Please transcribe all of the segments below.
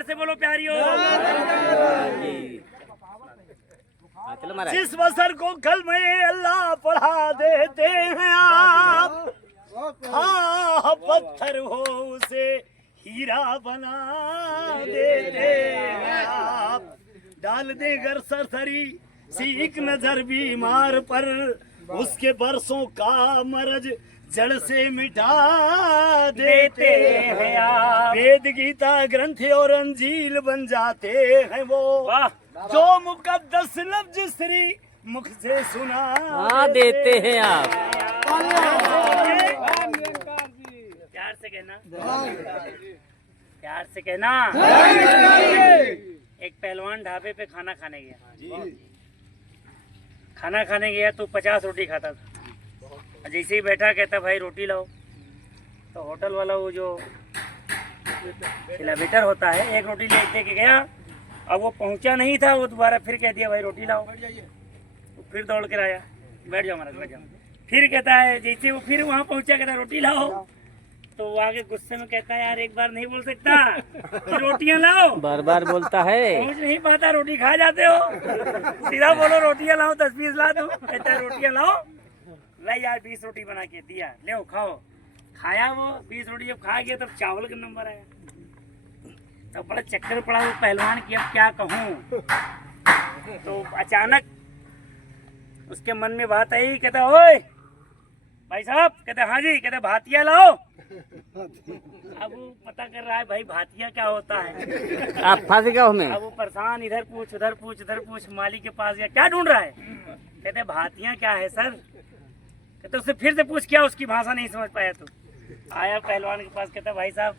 प्यार से बोलो प्यारियों। जिस बसर को कल में अल्लाह पढ़ा देते हैं आप, हाँ पत्थर हो उसे हीरा बना देते हैं आप। डाल दे घर सरसरी सी एक नजर बीमार पर, उसके बरसों का मरज जड़ से मिटा देते हैं आप। वेद गीता ग्रंथ और अंजील बन जाते हैं वो, जो मुकद्दस लफ्ज श्री मुख से सुना देते हैं आप। प्यार से कहना, प्यार से कहना। एक पहलवान ढाबे पे खाना खाने गया। खाना खाने गया तो 50 रोटी खाता था। जैसे ही बैठा कहता भाई रोटी लाओ, तो होटल वाला वो जो वेटर होता है एक रोटी लेके के गया। अब वो पहुंचा नहीं था, वो दोबारा फिर कह दिया भाई रोटी लाओ। तो फिर दौड़ कर आया, बैठ जाओ महाराज बैठ जाओ। फिर कहता है जैसे वो फिर वहाँ पहुंचा कहता रोटी लाओ, तो वो आगे गुस्से में कहता है यार एक बार नहीं बोल सकता, रोटियां लाओ। बार बार बोलता है, पहुंच नहीं पाता, रोटी खा जाते हो, सीधा बोलो रोटियां लाओ 10-20 ला दो। कहता है रोटियां लाओ, लाई यार 20 रोटी बना के दिया, ले खाओ। खाया वो 20 रोटी जब खा गया तब चावल का नंबर आया। तब बड़ा चक्कर पड़ा वो पहलवान की, अब क्या कहूँ। तो अचानक उसके मन में बात आई, कहता ओए भाई साहब, कहते हाँ जी, कहते भातिया लाओ। अब वो पता कर रहा है भाई भातिया क्या होता है। आप फंस गए हमें। अब वो परेशान, इधर पूछ उधर पूछ उधर पूछ, मालिक के पास गया, क्या ढूंढ रहा है। कहते भातिया क्या है सर। कहते उससे फिर से पूछ, क्या उसकी भाषा नहीं समझ पाया। तो आया पहलवान के पास, कहता भाई साहब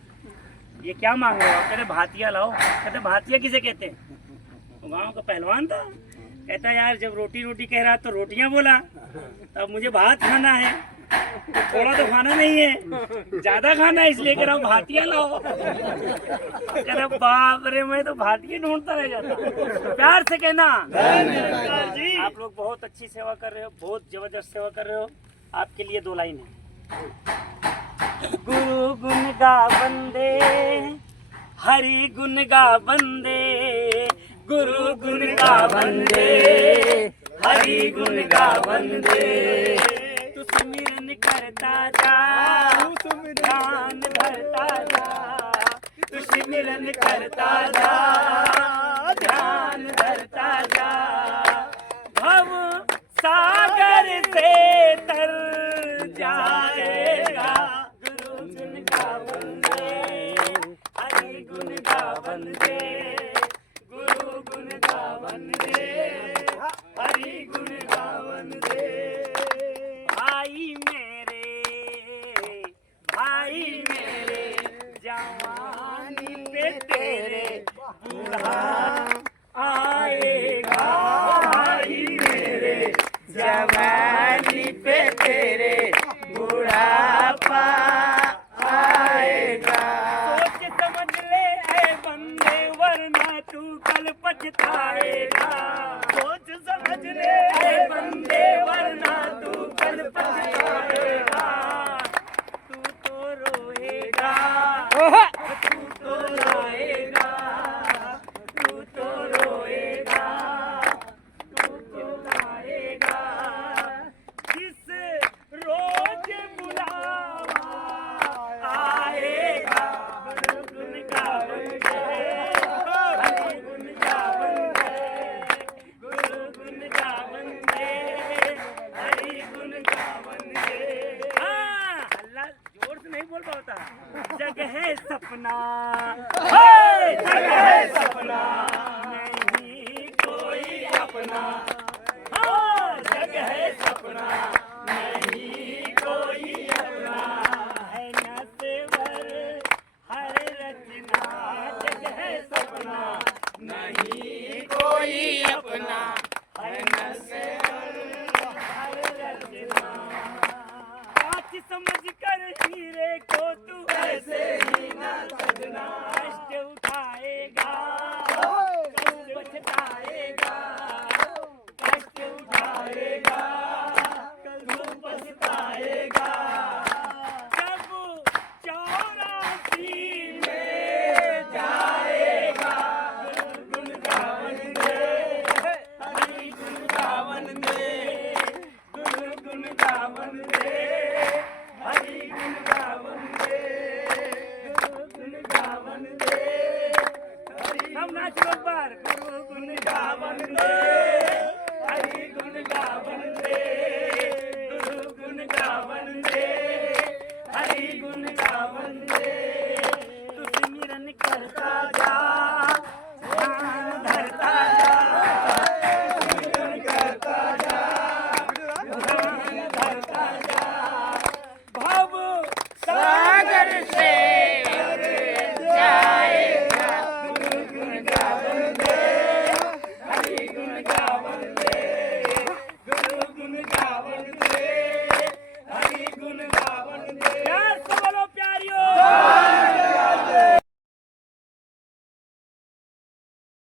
ये क्या मांग रहे हो। कहते भातिया लाओ। कहते भातिया किसे कहते हैं। तो गाँव का पहलवान था। कहता यार जब रोटी रोटी कह रहा तो रोटियां बोला, तब मुझे भात खाना है, थोड़ा तो खाना नहीं है, ज्यादा खाना है, इसलिए कह रहा हूँ भातिया लाओ। कहता बाप रे, मैं तो भातिया ढूंढता रह जाता। प्यार से कहना जी। आप लोग बहुत अच्छी सेवा कर रहे हो, बहुत जबरदस्त सेवा कर रहे हो। आपके लिए 2 लाइन है। गुरु गुण गा बंदे, हरि गुण गा बंदे, गुरु गुण गा बंदे, हरि गुण गा बंदे। तू सुमिरन करता जा, ध्यान धरता जा, तू सुमिरन करता जा, ध्यान धरता जा। भव सागर से तर जाएगा, गुरु गुण गा बंदे, हरि गुण गा बंदे, गुरु गुण गा बंदे, हरि गुण गा बंदे। भाई मेरे जवानी पे तेरे बूढ़ा आएगा। भाई मेरे जवानी पे तेरे बुढ़ापा आएगा। सोच समझ ले ऐ बंदे, वरना तू कल पछताएगा। सोच समझ ले ऐ बंदे, वरना तू कल पछताएगा। तू तो रोएगा, तू तो रोएगा, तू तो रोएगा, तू तो रोएगा। जिस रोज बुलावा आएगा, गुरु गुण गा बंदे, हरि गुण गा बंदे, गुरु गुण गा बंदे, हरि गुण गा बंदे। हाँ, अल्लाह जोर से नहीं बोल पाता। जग है सपना, जग है सपना, नहीं कोई अपना। हाँ, जग है सपना, नहीं कोई अपना। है नस्वर हर रचना, जग है सपना, नहीं कोई अपना। है नस्वर हर रचना। कांच समझ कर हीरे को तू ऐसे ही न सजना। कष्ट उठाएगा, कष्ट पछताएगा, कष्ट उठाएगा, कष्ट पछताएगा। जब 84 में जाएगा, नाच लो एक बार। गुरु गुण गावन दे, हरि गुण गावन दे, गुरु गुण गावन दे, हरि गुण गावन दे। तू सिमरन करता जा,